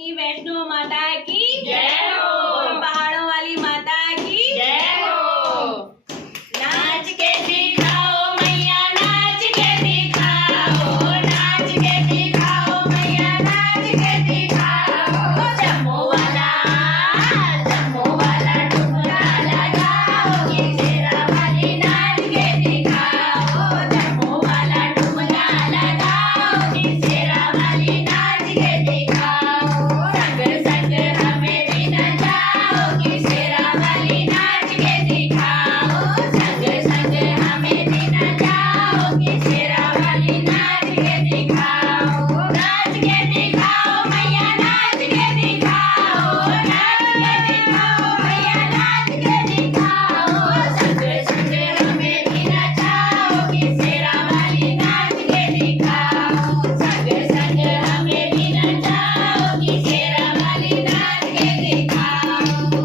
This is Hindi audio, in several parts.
श्री वैष्णो माता की जय हो। पहाड़ों वाली माता की जय हो। नाच के दिखाओ मैया, नाच के दिखाओ, नाच के दिखाओ मैया, नाच के दिखाओ। जम्मू वाला ठुमका लगाओ, ये शेरा वाली नाच के दिखाओ। जम्मू वाला ठुमका लगाओ, ये शेरा वाली नाच के दिखाओ। संग संग हमें भी नचाओ, कि शेरा वाली नाच के दिखाओ। संग संग हमें भी नचाओ, कि शेरा वाली नाच के दिखाओ। नाच के दिखाओ मैया, नाच के दिखाओ, नाच के दिखाओ मैया, नाच के दिखाओ। संग संग हमें भी नचाओ, कि शेरा वाली नाच के दिखाओ। संग संग हमें भी नचाओ, कि शेरा वाली नाच के दिखाओ।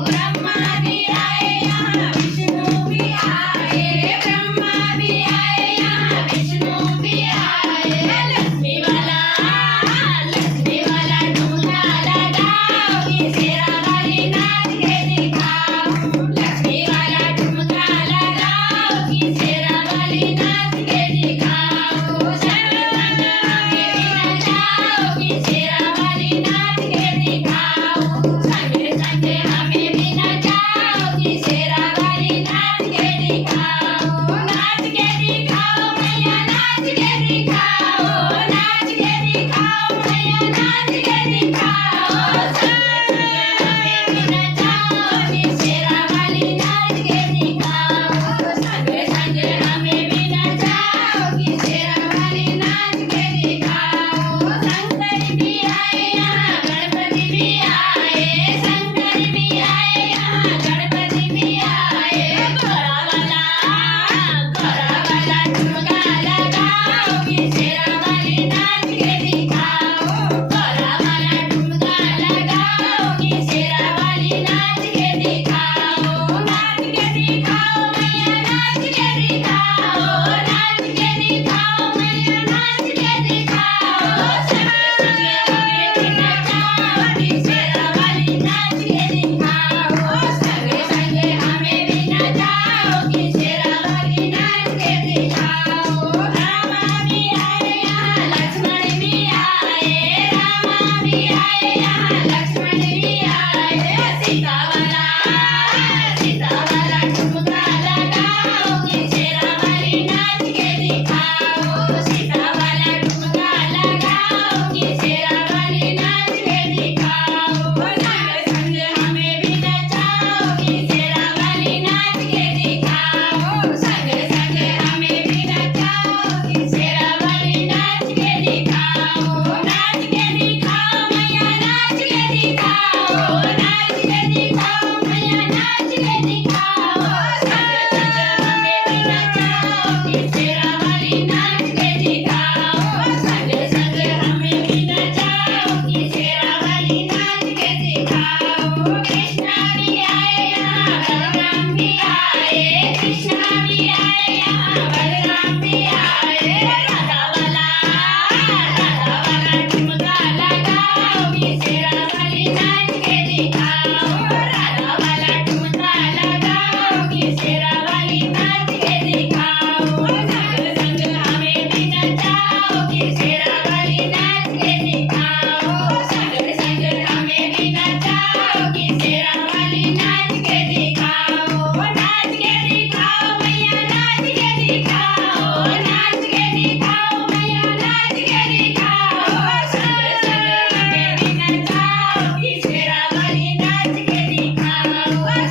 ब्रह्मा भी आए यहाँ, विष्णु भी आए, ब्रह्मा भी आए यहाँ, विष्णु भी आए। लक्ष्मी वाला ठुमका लगाओ, कि शेरा वाली नाच के दिखाओ। लक्ष्मी वाला ठुमका लगाओ, कि शेरा वाली नाच के दिखाओ। संग संग हमें भी नचाओ, कि शेरा वाली नाच के दिखाओ। संग संग हमें भी नचाओ, कि शेरा वाली नाच के दिखाओ। नाच के दिखाओ मैया, नाच के दिखाओ, नाच के दिखाओ मैया, नाच के दिखाओ। संग संग हमें भी नचाओ, कि शेरा वाली नाच के दिखाओ। संग संग हमें भी नचाओ, कि शेरा वाली नाच के दिखाओ। शंकर भी आए यहाँ, गणपति भी आए, शंकर भी आए यहाँ, गणपति भी आए। घोड़ा वाला ठुमका लगाओ, कि शेरा वाली नाच के दिखाओ। घोड़ा वाला ठुमका लगाओ, कि शेरा वाली नाच के दिखाओ। नाच के दिखाओ मैया, नाच के दिखाओ, नाच के दिखाओ मैया, नाच के दिखाओ। संग संग हमें भी नचाओ, कि शेरा वाली नाच के दिखाओ। संग संग हमें भी नचाओ, कि शेरा वाली नाच के दिखाओ। रामा भी आए यहाँ, लक्ष्मण भी आए, रामा भी आए यहाँ, लक्ष्मण भी आए। सीता वाला ठुमका लगाओ, कि शेरा वाली नाच के दिखाओ। सीता वाला ठुमका लगाओ, कि शेरा वाली नाच के दिखाओ। संग संग हमें भी नचाओ, कि शेरा वाली नाच के दिखाओ। संग संग हमें भी नचाओ, कि शेरा वाली नाच के दिखाओ। नाच के दिखाओ मैया, नाच के दिखाओ, नाच के दिखाओ मैया, नाच के दिखाओ। संग संग हमें भी नचाओ, कि शेरा वाली नाच के दिखाओ। संग संग हमें भी नचाओ, कि शेरा वाली नाच के दिखाओ। कृष्णा भी आए यहाँ, बलराम भी आए, कृष्णा भी आए यहाँ, बलराम भी आए। राधा वाला ठुमका लगाओ, कि शेरा वाली नाच के दिखाओ। राधा वाला ठुमका लगाओ, कि शेरा वाली नाच के दिखाओ। संग संग हमें भी नचाओ, कि शेरा वाली नाच के दिखाओ। संग संग हमें भी नचाओ, कि शेरा वाली नाच के दिखाओ। नाच के दिखाओ मैया, नाच के दिखाओ, नाच के दिखाओ मैया, नाच के दिखाओ। संग संग हमें भी नचाओ, कि शेरा वाली नाच के दिखाओ।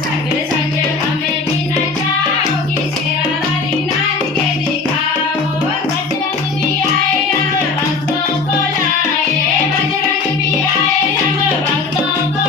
संग संग हमें भी नचाओ, कि शेरा वाली नाच के दिखाओ। बजरंग भी आए यहाँ, भक्तों को लाए, बजरंग भी आए यहाँ, भक्तों को